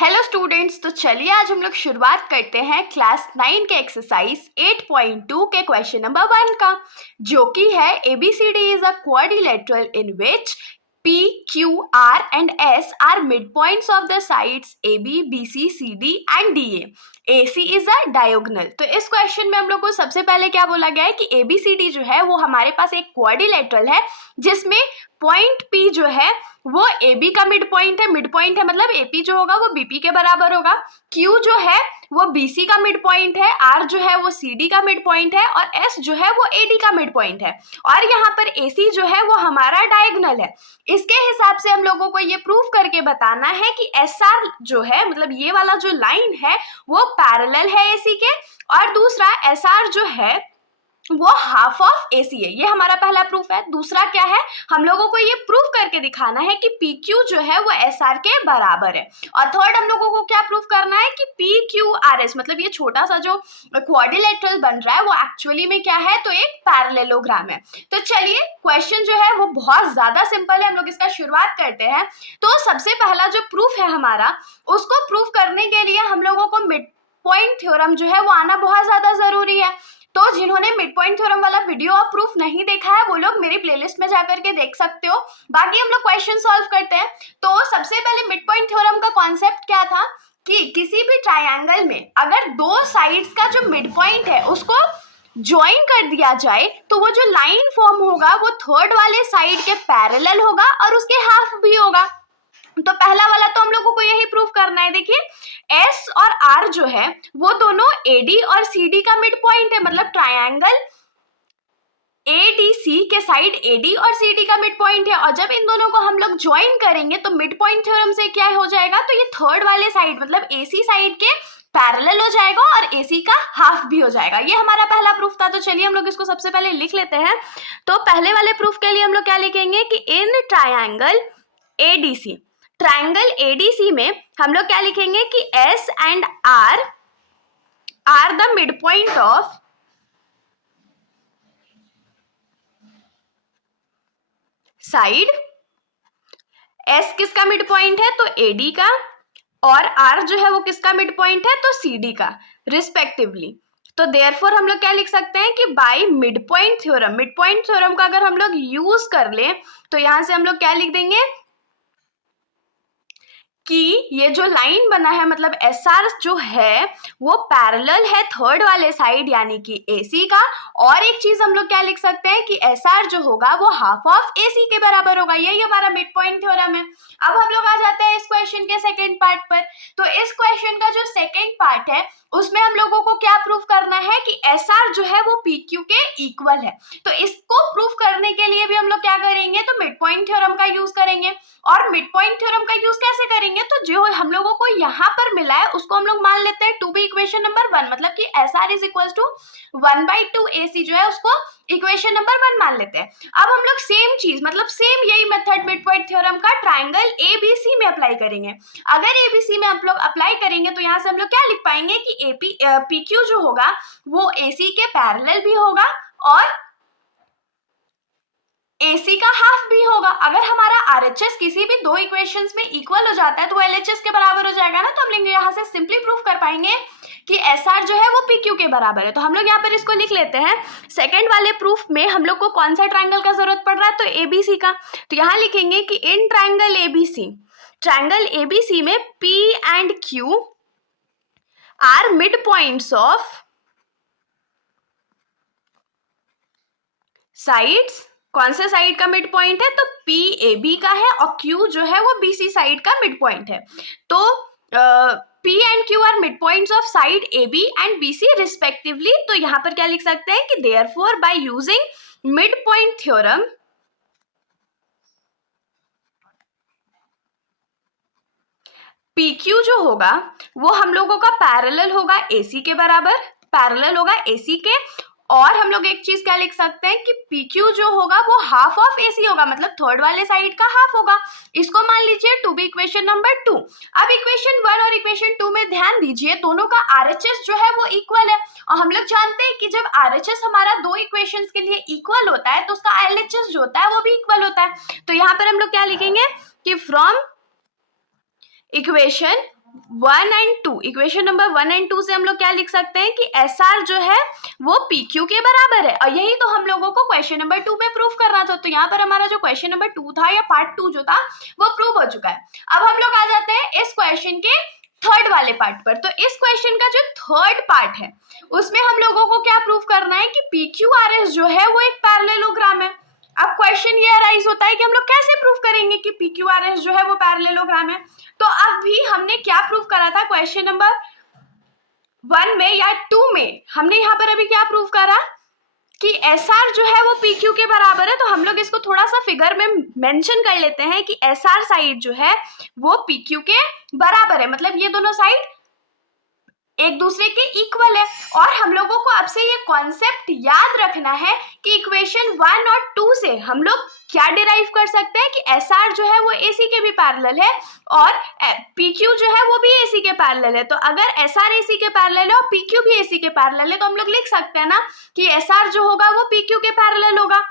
Hello students, तो चलिए आज हम लोग शुरुआत करते हैं क्लास 9 के एक्सरसाइज 8.2 के क्वेश्चन नंबर 1 का, जो कि है ABCD is a quadrilateral in which P, Q, R and S are midpoints of the sides AB, BC, CD and DA. AC is a diagonal. तो इस क्वेश्चन में हम लोग को सबसे पहले क्या बोला गया है कि ABCD जो है वो हमारे पास एक क्वाड्रिलेटरल है जिसमें पॉइंट P जो है वो AB का मिड पॉइंट है मतलब AP जो होगा वो BP के बराबर होगा। Q जो है वो BC का मिड पॉइंट है, R जो है वो CD का मिड पॉइंट है और S जो है वो AD का मिड पॉइंट है और यहाँ पर AC जो है वो हमारा डायगोनल है। इसके हिसाब से हम लोगों को ये प्रूफ करके बताना है कि SR जो है मतलब ये वाला जो लाइन है वो पैरेलल है AC के और दूसरा SR जो है वो हाफ ऑफ AC है। ये हमारा पहला प्रूफ है। दूसरा क्या है, हम लोगों को ये प्रूफ करके दिखाना है कि PQ जो है वो SR के बराबर है। और थर्ड हम लोगों को क्या प्रूफ करना है कि PQRS मतलब ये छोटा सा जो क्वाड्रिलेटरल बन रहा है वो एक्चुअली में क्या है, तो एक पैरेललोग्राम है। तो चलिए क्वेश्चन जो है वो बहुत ज्यादा सिंपल है, हम लोग इसका शुरुआत करते हैं। तो सबसे पहला जो प्रूफ है हमारा, उसको प्रूफ करने के लिए हम लोगों को मिड पॉइंट थ्योरम जो है वो आना बहुत ज्यादा जरूरी है। तो जिन्होंने मिड पॉइंट थ्योरम वाला वीडियो और प्रूफ नहीं देखा है वो लोग मेरी प्लेलिस्ट में जाकर के देख सकते हो। बाकी हम लोग क्वेश्चन सॉल्व करते हैं। तो सबसे पहले मिड पॉइंट थ्योरम का कॉन्सेप्ट क्या था कि किसी भी ट्रायंगल में अगर दो साइड्स का जो मिड पॉइंट है उसको ज्वाइन कर दिया जाए तो वो जो लाइन फॉर्म होगा वो थर्ड वाले साइड के पैरेलल होगा और उसके हाफ भी होगा। तो पहला वाला तो हम लोगों को यही प्रूफ करना है। देखिए S और R जो है वो दोनों AD और CD का मिड पॉइंट है, मतलब ट्रायंगल ADC के साइड AD और CD का मिड पॉइंट है और जब इन दोनों को हम लोग ज्वाइन करेंगे तो मिड पॉइंट थ्योरम से क्या हो जाएगा, तो ये थर्ड वाले साइड मतलब AC साइड के पैरेलल हो जाएगा और AC का हाफ भी हो जाएगा। ये हमारा पहला प्रूफ था। तो चलिए हम लोग इसको सबसे पहले लिख लेते हैं। तो पहले वाले प्रूफ के लिए हम लोग क्या लिखेंगे कि in triangle ADC, triangle ADC में हम लोग क्या लिखेंगे कि S and R are the mid point of side. S किसका मिड पॉइंट है, तो AD का, और R जो है वो किसका मिड पॉइंट है, तो CD का रिस्पेक्टिवली। तो देयरफॉर हम लोग क्या लिख सकते हैं कि बाय मिड पॉइंट थ्योरम का अगर हम लोग यूज कर ले तो यहां से हम लोग क्या लिख देंगे कि ये जो लाइन बना है मतलब SR जो है वो पैरेलल है थर्ड वाले साइड यानी कि AC का। और एक चीज हम लोग क्या लिख सकते हैं कि SR जो होगा वो हाफ ऑफ AC के बराबर होगा। यही हमारा मिड पॉइंट थ्योरम है। अब हम लोग आ जाते हैं इस क्वेश्चन के सेकेंड पार्ट पर। तो इस क्वेश्चन का जो सेकेंड पार्ट है उसमें हम लोगों को क्या प्रूफ करना है कि SR जो है वो PQ के इक्वल है। तो इसको प्रूफ करने के लिए भी हम लोग क्या करेंगे, तो मिड पॉइंट थ्योरम का यूज करेंगे। और मिड पॉइंट थ्योरम का यूज कैसे करेंगे, तो जो हम लोगों को यहाँ पर मिला है उसको हम लोग मान लेते हैं टू बी इक्वेशन नंबर 1, मतलब कि SR is equal to 1/2 AC जो है उसको इक्वेशन नंबर 1 मान लेते हैं। अब हम लोग सेम चीज मतलब सेम यही मेथड मिड पॉइंट थ्योरम का ट्रायंगल ABC में अप्लाई करेंगे। अगर ABC में हम लोग अप्लाई करेंगे तो यहाँ से हम लोग क्या लिख पाएंगे कि PQ जो होगा वो AC के पैरेलल भी होगा और AC का हाफ भी होगा। अगर हमारा RHS किसी भी दो इक्वेशंस में इक्वल हो जाता है तो वो LHS के बराबर हो जाएगा ना। तो हम लोग यहाँ से सिंपली प्रूफ कर पाएंगे कि SR जो है वो PQ के बराबर है। तो हम लोग यहाँ पर इसको लिख लेते हैं। सेकंड वाले प्रूफ में हम लोग को कौन सा ट्रायंगल का जरूरत पड़ रहा है, तो ABC का। तो यहाँ लिखेंगे कि इन ट्रायंगल ABC में P and Q are mid points of sides. कौन से साइड का मिड पॉइंट है, तो P AB का है और Q जो है वो BC साइड का मिड पॉइंट है। तो P and Q are mid points of side AB and BC respectively. तो यहाँ पर क्या लिख सकते हैं कि therefore by using mid point theorem PQ जो होगा वो हम लोगों का पैरेलल होगा AC के बराबर, पैरेलल होगा AC के। और हम लोग एक चीज क्या लिख सकते हैं कि PQ जो होगा वो हाफ ऑफ AC होगा, मतलब थर्ड वाले साइड का हाफ होगा। इसको मान लीजिए टू बी इक्वेशन नंबर 2। अब इक्वेशन 1 और इक्वेशन 2 में ध्यान दीजिए दोनों का RHS जो है वो इक्वल है और हम लोग जानते हैं कि जब RHS हमारा दो इक्वेशंस के लिए इक्वल होता है तो उसका LHS जो होता है वो भी इक्वल होता है। तो यहाँ पर हम लोग क्या लिखेंगे कि from equation 1 and 2, equation number 1 and 2 से हम लोग क्या लिख सकते हैं कि एस आर जो है वो पी क्यू के बराबर है, और यही तो हम लोगों को क्वेश्चन नंबर 2 में प्रूफ करना था। तो यहाँ पर हमारा जो क्वेश्चन नंबर 2 था या पार्ट 2 जो था वो प्रूव हो चुका है। अब हम लोग आ जाते हैं इस क्वेश्चन के थर्ड वाले पार्ट पर। तो इस क्वेश्चन का जो थर्ड पार्ट है उसमें हम लोगों को क्या प्रूव करना है कि पी क्यू आर एस जो है वो एक पैरेललोग्राम है। अब क्वेश्चन ये अराइज होता है कि हम लोग कैसे प्रूव करेंगे कि पी क्यू आर एस जो है वो पैरेललोग्राम है। तो अब भी हमने क्या प्रूव करा था क्वेश्चन नंबर 1 में या 2 में, हमने यहाँ पर अभी क्या प्रूव करा कि एस आर जो है वो पी क्यू के बराबर है। तो हम लोग इसको थोड़ा सा फिगर में मेंशन कर लेते हैं कि एस आर साइड जो है वो पी क्यू के बराबर है, मतलब ये दोनों साइड एक दूसरे के इक्वल है। और हम लोगों को अब से ये कॉन्सेप्ट याद रखना है कि इक्वेशन 1 और 2 से हम लोग क्या डिराइव कर सकते हैं कि एस आर जो है वो AC के भी पैरेलल है और PQ जो है वो भी AC के पैरेलल है। तो अगर एस आर AC के पैरेलल है और PQ भी AC के पैरेलल है तो हम लोग लिख सकते हैं ना कि एस आर जो होगा वो PQ के पैरेलल होगा।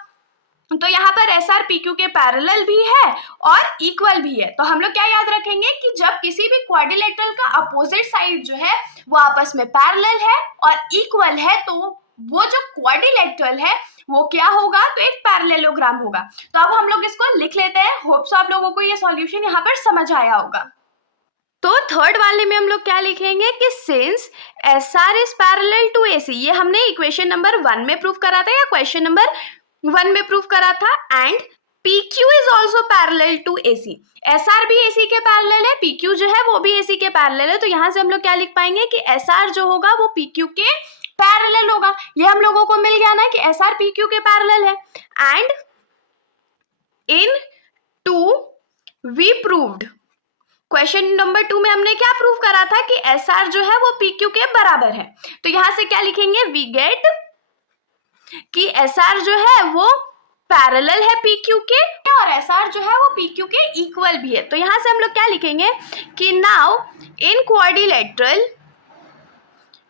तो यहाँ पर एस आर पी क्यू के पैरेलल भी है और इक्वल भी है। तो हम लोग क्या याद रखेंगे कि जब किसी भी क्वाड्रिलेटरल का अपोजिट साइड जो है वो आपस में पैरेलल है और इक्वल है तो वो जो क्वाड्रिलेटरल है वो क्या होगा, तो एक पैरेललोग्राम होगा। तो अब हम लोग इसको लिख लेते हैं। होप्स आप लोगों को ये सॉल्यूशन यहाँ पर समझ आया होगा। तो थर्ड वाले में हम लोग क्या लिखेंगे कि since S R is parallel to AC, ये हमने इक्वेशन नंबर 1 में प्रूव करा था या क्वेश्चन नंबर 1 में प्रूव करा था। And PQ is also parallel to AC, SR भी AC के पैरेलल है, PQ जो है वो भी AC के पैरेलल है। तो यहाँ से हम लोग क्या लिख पाएंगे कि SR जो होगा वो PQ के पैरेलल होगा। ये हम लोगों को मिल गया ना कि SR PQ के पैरेलल है। And in 2 we proved, question number 2 में हमने क्या प्रूव करा था कि SR जो है वो PQ के बराबर है। तो यहाँ से क्या लिखेंगे, वी गेट कि SR जो है वो पैरेलल है PQ के और SR जो है वो PQ के इक्वल भी है। तो यहाँ से हम लोग क्या लिखेंगे कि now in quadrilateral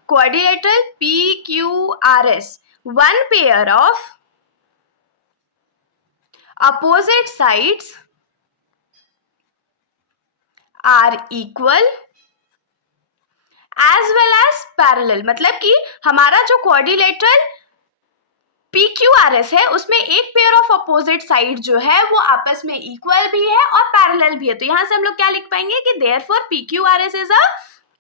PQRS one pair of opposite sides are equal as well as parallel, मतलब कि हमारा जो क्वाड्रिलेटरल PQRS है उसमें एक पेयर ऑफ अपोजिट साइड जो है वो आपस में इक्वल भी है और पैरेलल भी है। तो यहाँ से हम लोग क्या लिख पाएंगे कि therefore PQRS is a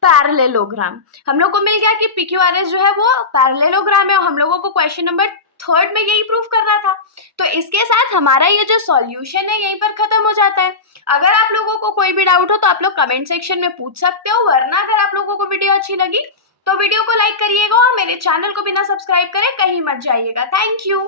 parallelogram. हम लोग को मिल गया कि PQRS जो है वो पैरेललोग्राम है और हम लोगों को क्वेश्चन नंबर 3 में यही प्रूफ करना था। तो इसके साथ हमारा ये जो सॉल्यूशन है यहीं पर खत्म हो जाता है। अगर आप लोगों को कोई भी डाउट हो तो आप लोग कमेंट सेक्शन में पूछ सकते हो, वरना अगर आप लोगों को वीडियो अच्छी लगी तो वीडियो को लाइक करिएगा और मेरे चैनल को बिना सब्सक्राइब करे कहीं मत जाइएगा। Thank you.